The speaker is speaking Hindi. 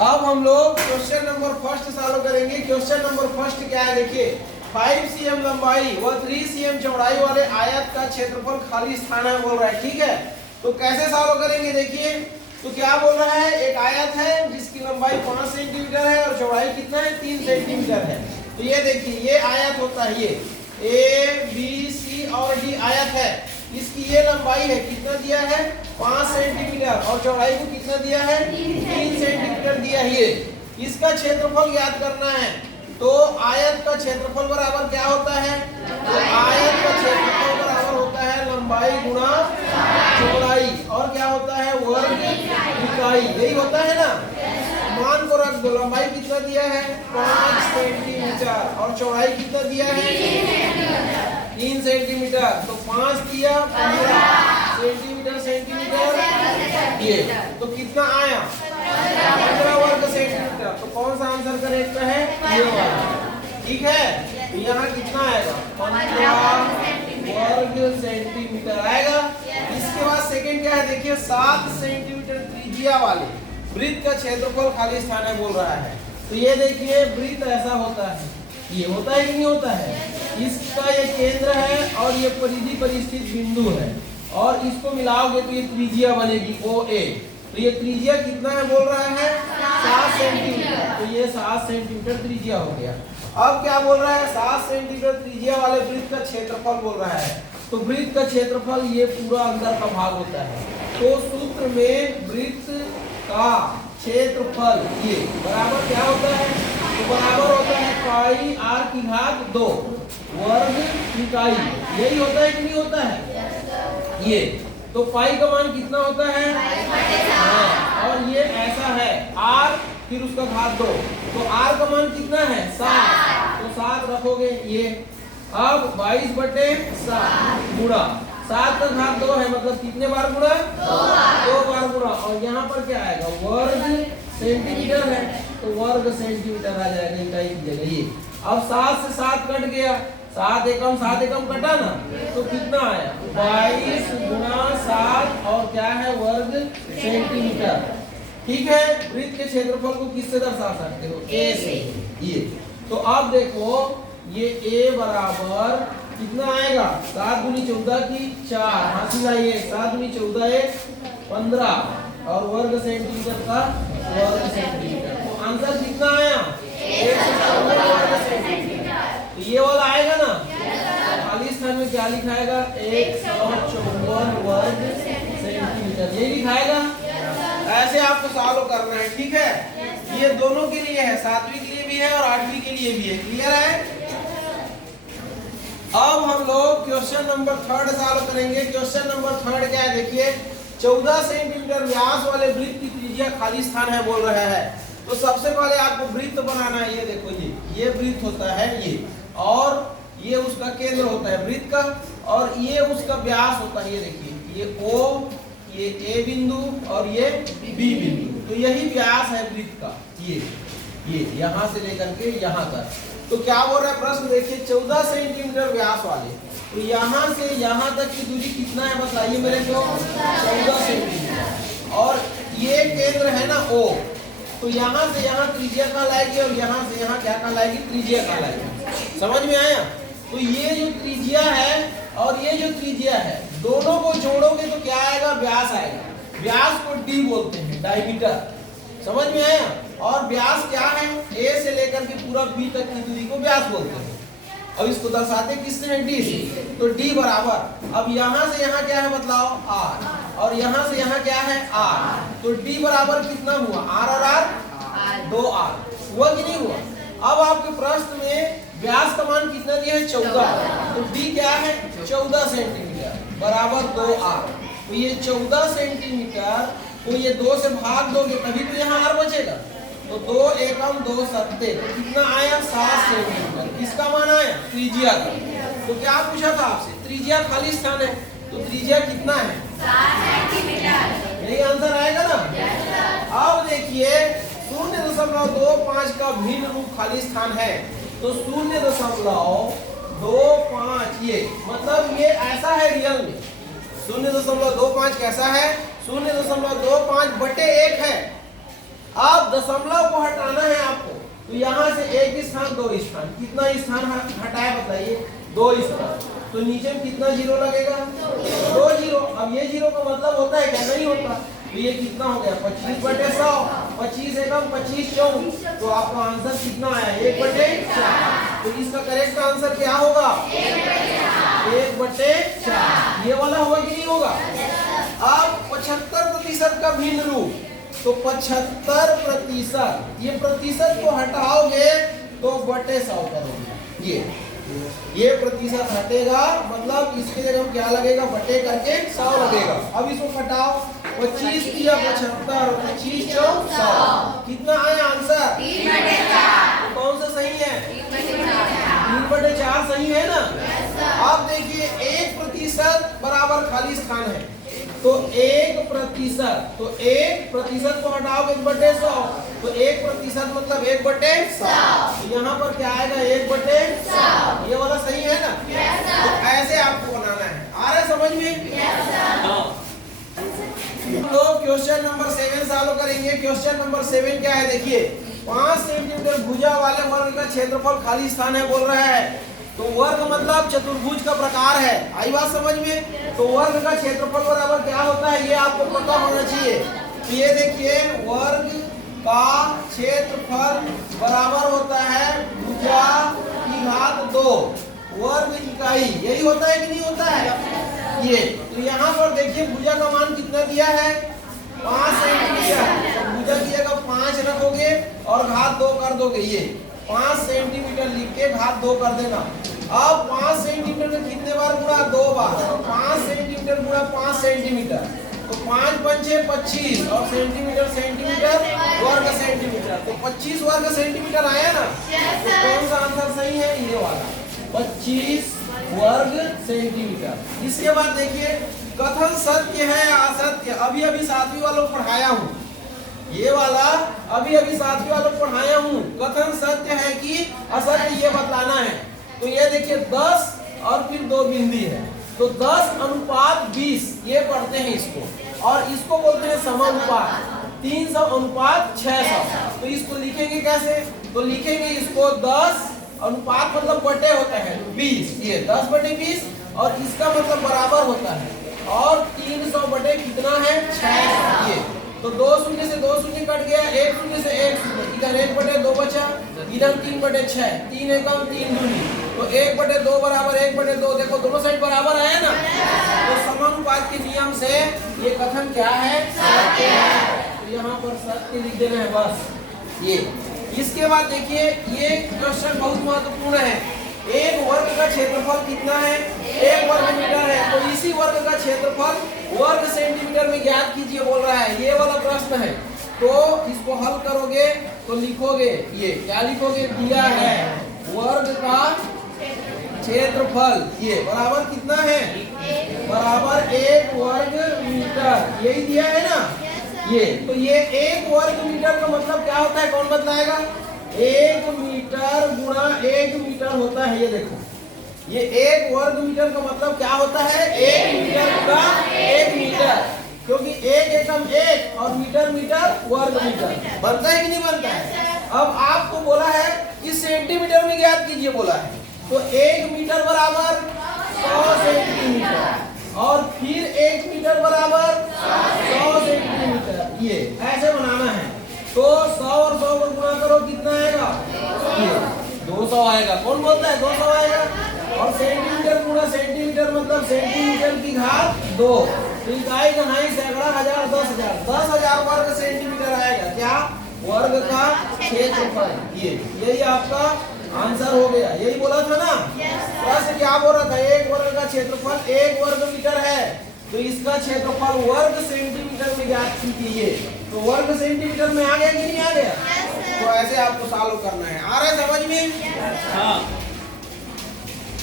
अब हम लोग क्वेश्चन नंबर फर्स्ट सॉल्व करेंगे। क्वेश्चन नंबर फर्स्ट क्या है देखिए, 5 cm लंबाई व 3 cm चौड़ाई वाले आयत का क्षेत्रफल खाली स्थान है बोल रहा है। ठीक है, तो कैसे सॉल्व करेंगे देखिए। तो क्या बोल रहा है, एक आयत है जिसकी लंबाई 5 सेंटीमीटर है और चौड़ाई कितना है 3 सेंटीमीटर है। तो ये देखिए ये आयत होता है, ये ए बी सी और डी आयत है। इसकी ये लंबाई है कितना दिया है 5 सेंटीमीटर और चौड़ाई को कितना दिया है 3 सेंटीमीटर दिया है। ये इसका क्षेत्रफल ज्ञात करना है। तो आयत का क्षेत्रफल बराबर क्या होता है, तो आयत का क्षेत्रफल बराबर होता है लंबाई गुणा चौड़ाई और क्या होता है वर्ग इकाई, यही होता है ना। मान को रख दो, लंबाई कितना दिया है 5 सेंटीमीटर और चौड़ाई कितना दिया है 3 सेंटीमीटर। तो 5 दिया 15 सेंटीमीटर सेंटीमीटर ये तो कितना आया 15 वर्ग सेंटीमीटर। तो कौन सा आंसर करेक्ट है, ये वाला। ठीक है, तो यहाँ कितना आएगा 15 वर्ग सेंटीमीटर आएगा। इसके बाद सेकंड क्या है देखिए, 7 सेंटीमीटर त्रिज्या वाले वृत्त का क्षेत्रफल खाली स्थान है बोल रहा है। तो ये देखिए वृत्त ऐसा होता है, ये होता है कि नहीं होता है। इसका ये केंद्र है और ये परिधि पर स्थित बिंदु है और इसको मिलाओगे तो ये त्रिज्या बनेगी OA। तो ये त्रिज्या कितना है बोल रहा है 7 सेंटीमीटर। तो ये 7 सेंटीमीटर त्रिज्या हो गया। अब क्या बोल रहा है 7 सेंटीमीटर त्रिज्या वाले वृत्त का क्षेत्रफल बोल रहा है। तो वृत्त का क्षेत्रफल ये पूरा अंदर का भाग होता है। तो सूत्र में वृत्त का क्षेत्रफल ये बराबर क्या होता है, तो बराबर होता है पाई r की घात 2 वर्ग इकाई, यही होता है कि नहीं होता है ये। तो पाई का मान कितना होता है और ये ऐसा है r फिर उसका घात 2। तो r का मान कितना है 7, तो 7 रखोगे ये। अब 22/7 गुणा 7 का घात 2 है, मतलब कितने बार गुणा 2 बार गुणा। और यहाँ पर क्या आएगा वर्ग सेंटीमीटर है तो वर्ग सेंटीमीटर आ जाएगा इकाई की जगह ये। अब 7 से 7 कट गया, 7 एकम कटा ना, तो कितना आया 22 गुणा 7 और क्या है वर्ग सेंटीमीटर। ठीक है, वृत्त के क्षेत्रफल को किससे दर्शा सकते हो, a से ये। तो अब देखो ये a बराबर कितना आएगा 7 दूनी 14 की 4, हासिल आइए 7 दूनी 14 15 और वर्ग सेंटीमीटर का वर्ग सेंटीमीटर। तो आंसर कितना आया 154 वर्ग सेंटीमीटर। ये वाला आएगा ना, खाली स्थान में क्या लिखाएगा 154 वर्ग सेंटीमीटर, यही लिखाएगा। ऐसे आपको सॉल्व करना है। ठीक है, ये दोनों के लिए है, 7वीं के लिए भी है और 8वीं के लिए भी है। क्लियर है। अब हम लोग क्वेश्चन नंबर 3 सॉल्व करेंगे। क्वेश्चन नंबर 3 क्या है देखिए, 14 सेंटीमीटर व्यास वाले वृत्त की त्रिज्या खाली स्थान है बोल रहा है। तो सबसे पहले आपको वृत्त बनाना है। ये देखो ये वृत्त होता है ये, और ये उसका केंद्र होता है वृत्त का, और ये उसका व्यास होता है। ये देखिए ये O, ये A बिंदु और ये B बिंदु। तो यही व्यास है वृत्त का, ये यहाँ से लेकर के यहाँ तक। तो क्या बोल रहा है प्रश्न देखिए, 14 सेंटीमीटर व्यास वाले, तो यहाँ से यहाँ तक की दूरी कितना है बताइए मेरे को 14 सेंटीमीटर। और ये केंद्र है ना O, तो यहाँ से यहाँ त्रिज्या कहलाएगी और यहाँ से यहाँ क्या कहलाएगी त्रिज्या कहलाएगी। समझ में आया। तो ये जो त्रिज्या है और ये जो त्रिज्या है दोनों को जोड़ोगे तो क्या आएगा व्यास आएगा। व्यास को D बोलते हैं, डायमीटर। समझ में आया। और व्यास क्या है A से लेकर के पूरा B तक की दूरी को व्यास बोलते हैं। अब इसको दर्शाते किससे हैं D से। तो D बराबर, अब यहाँ से यहाँ क्या है बतलाओ R, और यहाँ से यहाँ क्या है R। तो D बराबर कितना हुआ R और R 2R हुआ कि नहीं हुआ। अब आपके प्रश्न में व्यास का मान कितना दिया है 14, तो D क्या है 14 सेंटीमीटर बराबर 2R। तो ये 14 सेंटीमीटर को ये 2 से भाग दोगे तभी तो यहाँ R बचेगा। तो 2 एकम 2 सत्ते, तो कितना आया 7 सेंटीमीटर। किसका मान आया त्रिज्या का। तो क्या पूछा था आपसे, त्रिज्या खाली स्थान है तो त्रिज्या कितना है 7 सेंटीमीटर, यही आंसर आएगा ना। अब देखिए 0.25 का भिन्न रूप खाली स्थान है। तो 0.25 ये मतलब ये ऐसा है रियल में 0.25 कैसा है 0.25/1 है। अब दशमलव को हटाना है आपको, तो यहाँ से एक स्थान दो स्थान, कितना स्थान हटाया बताइए? 2 स्थान। तो नीचे में कितना जीरो लगेगा? 2 जीरो। अब ये जीरो का मतलब होता है क्या? नहीं होता। तो ये कितना हो गया? 25/100। 25 एकम 25 चौक। तो आपका आंसर कितना आया? 1/4। तो इसका करेक्ट आंसर क्या होगा? 1/4। ये वाला होगा कि नहीं होगा? अब 75% का भिन्न रूप, तो 75%, ये प्रतिशत को हटाओगे तो बटे 100 करोगे। ये प्रतिशत हटेगा, मतलब इसके जगह हम क्या लगेगा? बटे करके 100 लगेगा। अब इसको घटाओ, 25 या 75, 25 चौक 100, कितना आया आंसर? 3/4। कौन सा सही है? 3/4 सही है ना? अब देखिए 1% बराबर खाली स्थान है, तो 1%, तो 1% को हटाओगे 1/100, तो 1% मतलब 1/100। तो यहाँ पर क्या आएगा? 1/100। ये वाला सही है ना? तो ऐसे आपको बनाना है। आ रहा है समझ में? तो क्वेश्चन नंबर 7 सॉल्व करेंगे। क्वेश्चन नंबर 7 क्या है? देखिए 5 सेंटीमीटर भुजा वाले वर्ग का क्षेत्रफल खाली स्थान है बोल रहा है। तो वर्ग मतलब चतुर्भुज का प्रकार है। आई बात समझ में? तो वर्ग का क्षेत्रफल बराबर क्या होता है ये आपको पता होना चाहिए। तो ये देखिए वर्ग का क्षेत्रफल बराबर होता है भुजा की घात 2 वर्ग इकाई। यही होता है कि नहीं होता है? ये तो यहाँ पर देखिए भुजा का मान कितना दिया है? 5 सेंटीमीटर। तो भुजा की जगह 5 रखोगे और घात 2 कर दोगे। ये 5 सेंटीमीटर लिख के घात 2 कर देना। अब 5 सेंटीमीटर में कितने बार गुणा? 2 बार। तो 5 सेंटीमीटर गुणा 5 सेंटीमीटर, तो 5 पंचे 25 और सेंटीमीटर सेंटीमीटर वर्ग सेंटीमीटर, तो 25 वर्ग सेंटीमीटर आया ना? तो कौन सा आंसर सही है? ये वाला 25 वर्ग सेंटीमीटर। इसके बाद देखिए कथन सत्य है या असत्य। अभी 7वीं वालों को पढ़ाया हूँ, ये वाला अभी 7वीं वालों को पढ़ाया हूँ। कथन सत्य है कि असत्य ये बतलाना है। तो ये देखिए 10 और फिर 2 बिंदी है, तो 10:20 ये पढ़ते हैं इसको, और इसको बोलते हैं समानुपात। 300:600। तो इसको लिखेंगे कैसे? तो लिखेंगे इसको 10 अनुपात मतलब बटे होता है 20, ये 10/20, और इसका मतलब बराबर होता है, और 300 बटे कितना है? 600। ये तो 2 शून्य से 2 शून्य कट गया, 1 शून्य से 1 शून्य, इधर 1/2 बचा, इधर 3/6, 3 एकम 3 दूनी, तो 1/2 बराबर 1/2। देखो दोनों साइड बराबर आया ना? तो समानुपात के नियम से ये कथन क्या है? सत्य है। तो यहाँ पर सत्य लिख देना है बस। ये इसके बाद देखिए ये क्वेश्चन बहुत महत्वपूर्ण है। एक वर्ग का क्षेत्रफल कितना है? 1 वर्ग मीटर है। तो इसी वर्ग का क्षेत्रफल वर्ग सेंटीमीटर में ज्ञात कीजिए बोल रहा है। ये वाला प्रश्न है। तो इसको हल करोगे तो लिखोगे, ये क्या लिखोगे? दिया है वर्ग का क्षेत्रफल, ये बराबर कितना है? बराबर 1 वर्ग मीटर। यही दिया है ना? ये तो ये 1 वर्ग मीटर का मतलब क्या होता है? कौन बताएगा? 1 मीटर गुणा 1 मीटर होता है। ये देखो ये 1 वर्ग मीटर का मतलब क्या होता है? 1 मीटर गुणा 1 मीटर, क्योंकि 1 एकम 1 और मीटर मीटर वर्ग मीटर बनता है कि नहीं बनता है? अब आपको बोला है कि सेंटीमीटर में ज्ञात कीजिए बोला है, तो 1 मीटर बराबर 100 सेंटीमीटर, और फिर 1 मीटर बराबर 100 सेंटीमीटर। ये ऐसे बनाना है। तो 100 और 100 को गुणा करो, कितना आएगा? ये 200 आएगा। कौन बोलता है 200 आएगा? और सेंटीमीटर गुणा सेंटीमीटर मतलब सेंटीमीटर की घात 2। तो इकाई दहाई सैकड़ा हजार 10,000, 10,000 वर्ग सेंटीमीटर आएगा। क्या? वर्ग का क्षेत्रफल। यही आपका आंसर हो गया। यही बोला था ना? प्रश्न क्या बोल रहा था? 1 वर्ग का क्षेत्रफल 1 वर्ग मीटर है, तो इसका क्षेत्रफल वर्ग सेंटीमीटर में ज्ञात कीजिए। तो वर्ग सेंटीमीटर में आ गया कि नहीं आ गया? तो ऐसे आपको सॉल्व करना है। आ रहा है समझ में? हाँ।